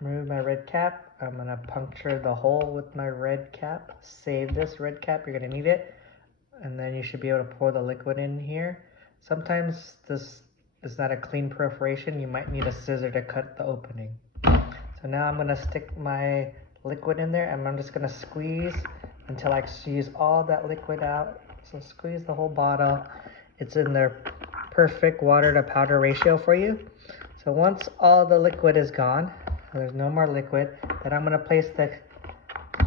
remove my red cap. I'm gonna puncture the hole with my red cap. Save this red cap, you're gonna need it. And then you should be able to pour the liquid in here. Sometimes this is not a clean perforation. You might need a scissor to cut the opening. So now I'm gonna stick my liquid in there and I'm just gonna squeeze until I squeeze all that liquid out. So squeeze the whole bottle. It's in the perfect water to powder ratio for you. So once all the liquid is gone, there's no more liquid, then I'm gonna place the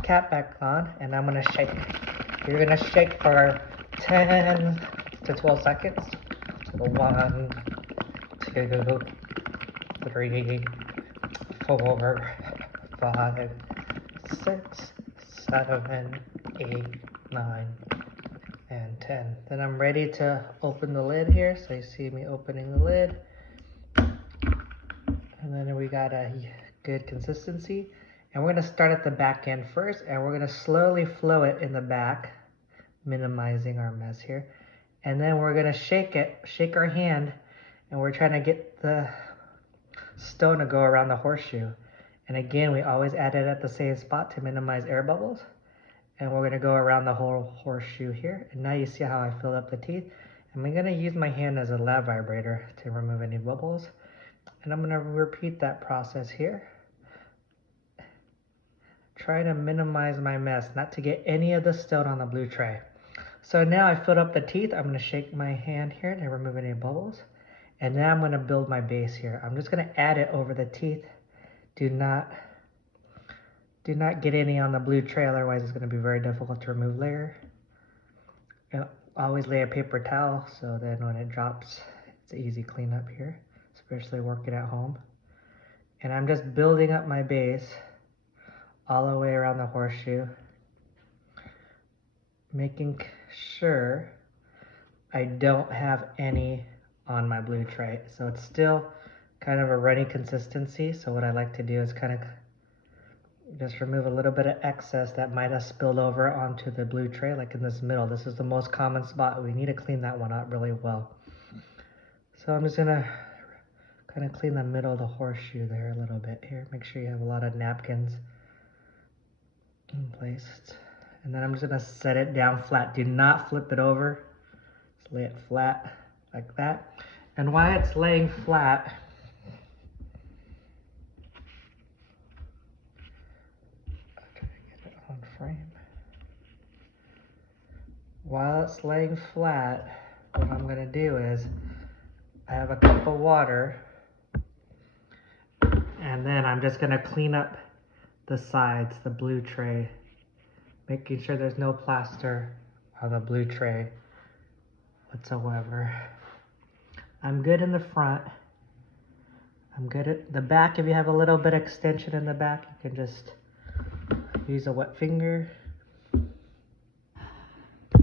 cap back on and I'm gonna shake. You're gonna shake for 10 to 12 seconds. So 1, 2, 3, 4, 5, 6, 7, 8, 9, and 10. Then I'm ready to open the lid here. So you see me opening the lid. And then we got a good consistency. And we're gonna start at the back end first, and we're gonna slowly flow it in the back, minimizing our mess here. And then we're gonna shake our hand, and we're trying to get the stone to go around the horseshoe. And again, we always add it at the same spot to minimize air bubbles. And we're gonna go around the whole horseshoe here. And now you see how I fill up the teeth. And I'm gonna use my hand as a lab vibrator to remove any bubbles. And I'm gonna repeat that process here. Try to minimize my mess, not to get any of the stone on the blue tray. So now I filled up the teeth. I'm gonna shake my hand here to remove any bubbles. And now I'm gonna build my base here. I'm just gonna add it over the teeth. Do not get any on the blue tray, otherwise it's gonna be very difficult to remove layer. And always lay a paper towel so then when it drops, it's an easy cleanup here, especially working at home. And I'm just building up my base all the way around the horseshoe, making sure I don't have any on my blue tray. So it's still kind of a runny consistency. So what I like to do is kind of just remove a little bit of excess that might have spilled over onto the blue tray, like in this middle. This is the most common spot. We need to clean that one up really well. So I'm just gonna kind of clean the middle of the horseshoe there a little bit here. Make sure you have a lot of napkins in place. And then I'm just gonna set it down flat. Do not flip it over. Just lay it flat like that. And while it's laying flat, I'll try to get it on frame. While it's laying flat, what I'm gonna do is I have a cup of water, and then I'm just gonna clean up the sides, the blue tray, making sure there's no plaster on the blue tray whatsoever. I'm good in the front. I'm good at the back. If you have a little bit of extension in the back, you can just use a wet finger